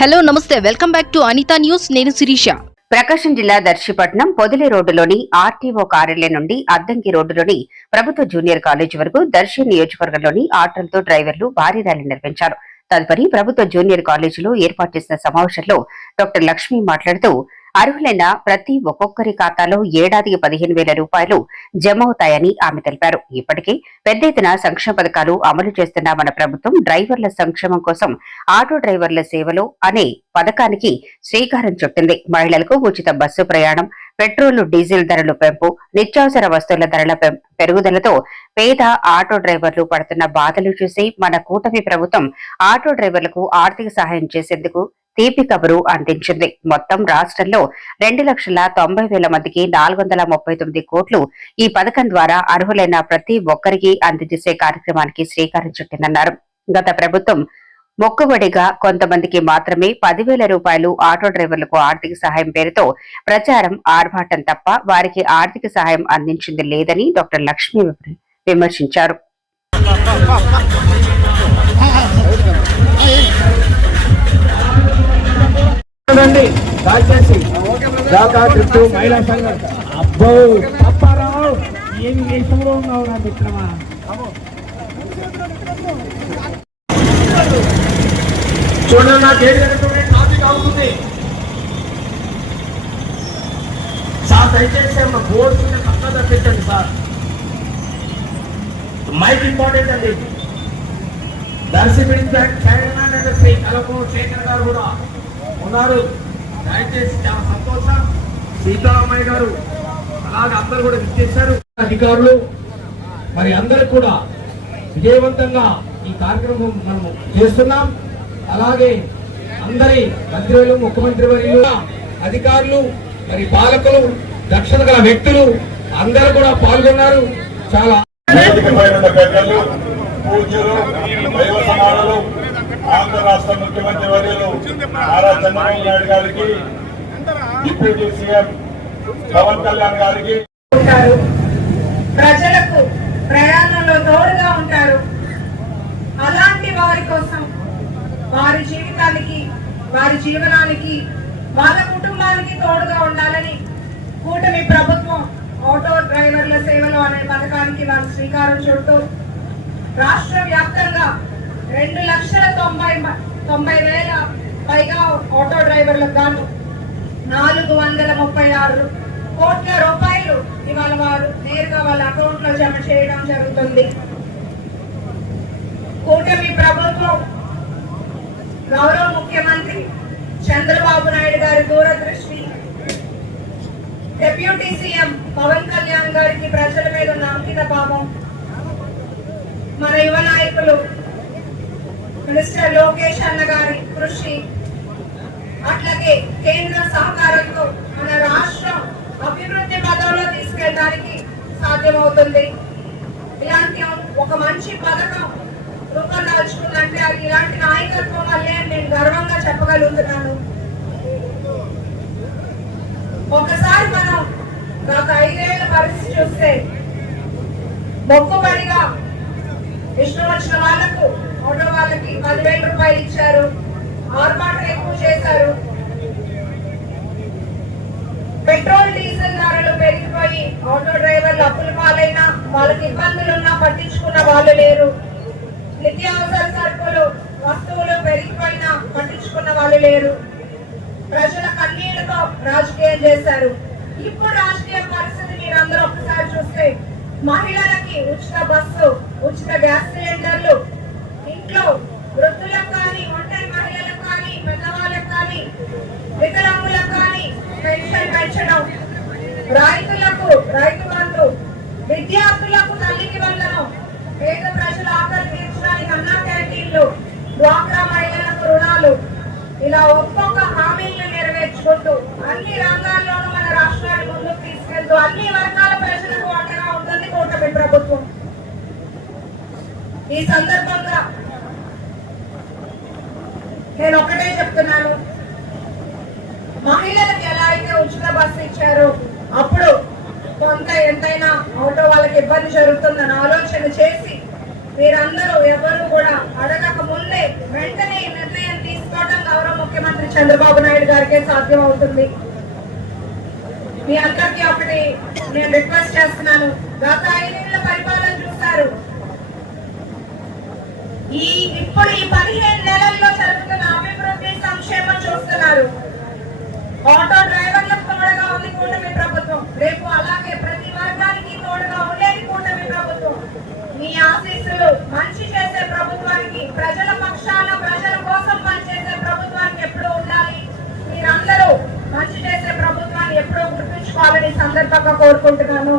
Hello నమస్తే, welcome back to Anitha news. నేను శిరీష. ప్రకాశం జిల్లా దర్శిపట్నం పొదిలి రోడ్డులోని ఆర్టీఓ కార్యాలయం నుండి అద్దంకి రోడ్డులోని ప్రభుత్వ జూనియర్ కాలేజీ వరకు దర్శి నియోజకవర్గంలోని ఆటోలతో డ్రైవర్లు భారీ ర్యాలీ నిర్వహించారు. తదుపరి ప్రభుత్వ జూనియర్ కాలేజీలో ఏర్పాటు చేసిన సమావేశంలో డాక్టర్ లక్ష్మి మాట్లాడుతూ అర్హులైన ప్రతి ఒక్కొక్కరి ఖాతాలో ఏడాదికి 15,000 రూపాయలు జమ అవుతాయని ఆమె తెలిపారు. ఇప్పటికే పెద్ద ఎత్తున సంక్షేమ పథకాలు అమలు చేస్తున్న మన ప్రభుత్వం డ్రైవర్ల సంక్షేమం కోసం ఆటో డ్రైవర్ల సేవలు అనే పథకానికి శ్రీకారం చుట్టింది. మహిళలకు ఉచిత బస్సు ప్రయాణం, పెట్రోల్ డీజిల్ ధరలు పెంపు, నిత్యావసర వస్తువుల ధరల పెరుగుదలతో పేద ఆటో డ్రైవర్లు పడుతున్న బాధలు చూసి మన కూటమి ప్రభుత్వం ఆటో డ్రైవర్లకు ఆర్థిక సహాయం చేసేందుకు తీపి కబురు అందించింది. మొత్తం రాష్ట్రంలో 2,90,000 మందికి 439 కోట్లు ఈ పథకం ద్వారా అర్హులైన ప్రతి ఒక్కరికి అందజేసే కార్యక్రమానికి శ్రీకారం చుట్టిందన్నారు. గత ప్రభుత్వం మొక్కుబడిగా కొంతమందికి మాత్రమే 10,000 రూపాయలు ఆటో డ్రైవర్లకు ఆర్థిక సహాయం పేరుతో ప్రచారం, ఆర్భాటం తప్ప వారికి ఆర్థిక సహాయం అందించింది లేదని డాక్టర్ లక్ష్మి విమర్శించారు. మహిళా సంఘం అబ్బో తప్పారావు ఏమి వేషంలో ఉన్నావు నా మిత్రమా. చూడండి, నా గేట్ ట్రాఫిక్ అవుతుంది సార్. దయచేసి ఏమన్నా బోర్డ్స్ పక్కన తప్పించండి సార్. మైక్ ఇంపార్టెంట్ అండి. దర్శి చైర్మన్ అండ్ శ్రీ కలపూర్ శేఖర్ గారు కూడా ఉన్నారు. దయచేసి చాలా సంతోషం. సీతారామయ్య గారు అలాగే అందరూ కూడా విచ్చేశారు. అధికారులు మరి అందరూ కూడా విజయవంతంగా ఈ కార్యక్రమం మనము చేస్తున్నాం. అలాగే అందరి మంత్రులు, ముఖ్యమంత్రి వర్యులు, అధికారులు, మరి పాలకులు, దక్షత గల వ్యక్తులు అందరూ కూడా పాల్గొన్నారు. చాలా ఆంధ్ర రాష్ట్ర ముఖ్యమంత్రి వర్యులు నారా చంద్రబాబు నాయుడు గారికి, డిప్యూటీ సీఎం పవన్ కళ్యాణ్ గారికి ప్రజలకు ప్రయాణంలో తోడుగా ఉంటారు. అలాంటి వారి కోసం, వారి జీవితానికి, వారి జీవనానికి, వాళ్ళ కుటుంబానికి తోడుగా ఉండాలని కూటమి ప్రభుత్వం ఆటో డ్రైవర్ల సేవలు అనే పథకానికి వారు శ్రీకారం చుట్టూ రాష్ట్ర వ్యాప్తంగా 2,90,000 పైగా ఆటో డ్రైవర్లకు గాను 436 కోట్ల రూపాయలు ఇవాళ వారు నేరుగా వాళ్ళ అకౌంట్ లో జమ చేయడం జరుగుతుంది. కూటమి ప్రభుత్వం, గౌరవ ముఖ్యమంత్రి చంద్రబాబు నాయుడు గారి దూరదృష్టి, డిప్యూటీ సీఎం పవన్ కళ్యాణ్ గారికి ప్రజల మీద ఉన్న అంకిత భావం, మన యువ నాయకులు మినిస్టర్ లోకేష్ అన్న గారి కృషి, అట్లాగే కేంద్ర సహకారంతో మన రాష్ట్రం అభివృద్ధి పదంలో తీసుకెళ్ళడానికి సాధ్యమవుతుంది. ఇలాంటి ఒక మంచి పథకం రూపొందాల్చుకుందంటే అది ఇలాంటి నాయకత్వం వల్లే అని నేను గర్వంగా చెప్పగలుగుతున్నాను. ఒకసారి మనం గత 5 ఏళ్ల పరిస్థితి చూస్తే మొక్కుబడిగా ఇష్టం వచ్చిన వాళ్లకు, ఆటో వాళ్ళకి 10,000 రూపాయలు ఇచ్చారు, ఆర్భాటం ఎక్కువ చేశారు. పెట్రోల్ డీజిల్ ధరలు పెరిగిపోయి ఆటో డ్రైవర్లు అప్పుల పాలైనా, వాళ్ళకి ఇబ్బందులున్నా పట్టించుకున్న వాళ్ళు లేరు. నిత్యావసర సరుకులు, వస్తువులు పెరిగిపోయినా పట్టించుకున్న వాళ్ళు లేరు. ప్రజల కన్నీళ్లతో రాజకీయం చేశారు. ఇప్పుడు రాజకీయ పరిస్థితి మీరందరూ ఒకసారి చూస్తే మహిళలకి ఉచిత బస్సు, ఉచిత గ్యాస్ సిలిండర్లు, ఇంట్లో వృద్ధులకు కానీ, ఒంటరి మహిళలకు కానీ, పెద్దవాళ్ళకు కానీ, వికలాంగులకు కానీ పెన్షన్ పెంచడం, రైతులకు రైతు బంధు, విద్యార్థులకు తల్లికి వందనం, పేద ప్రజల ఆకలి తీర్చడానికి అన్నా క్యాంటీన్లు, డ్వాక్రా మహిళలకు రుణాలు, ఇలా ఒక్కొక్క హామీలను నెరవేర్చుకుంటూ అన్ని రంగాల్లోనూ మన రాష్ట్రాన్ని ముందుకు తీసుకెళ్తూ అన్ని వర్గాల ప్రజలకు అండగా ఉంటుంది కూటమి ప్రభుత్వం. ఈ సందర్భంగా నేను ఒకటే చెప్తున్నాను, మహిళలకు ఎలా అయితే ఉచిత బస్సు ఇచ్చారో అప్పుడు కొంత ఎంతైనా ఆటో వాళ్ళకి ఇబ్బంది జరుగుతుందని ఆలోచన చేసి మీరందరూ ఎవరు కూడా అడగక ముందే వెంటనే ఈ నిర్ణయం తీసుకొని తీసుకోవడం గౌరవ ముఖ్యమంత్రి చంద్రబాబు నాయుడు గారికే సాధ్యం అవుతుంది. మీ అందరికీ ఒకటి నేను రిక్వెస్ట్ చేస్తున్నాను. గత 5 ఏళ్ల పరిపాలన చూస్తారు. ఇప్పుడు ఈ 15 నెలల్లో జరుగుతున్న అభివృద్ధి సంక్షేమం చూస్తున్నారు. ఆటో డ్రైవర్లకు తోడుగా ఉంది కూటమి ప్రభుత్వం. రేపు అలాగే ప్రతి వర్గానికి తోడుగా ఉండేది కూటమి ప్రభుత్వం. మీ ఆశీస్సులు మంచి చేసే ప్రభుత్వానికి, ప్రజల పక్షాన ప్రజల కోసం పనిచేసే ప్రభుత్వానికి ఎప్పుడూ ఉండాలి. మీరందరూ మంచి చేసే ప్రభుత్వాన్ని ఎప్పుడూ గుర్తుంచుకోవాలని సందర్భంగా కోరుకుంటున్నాను.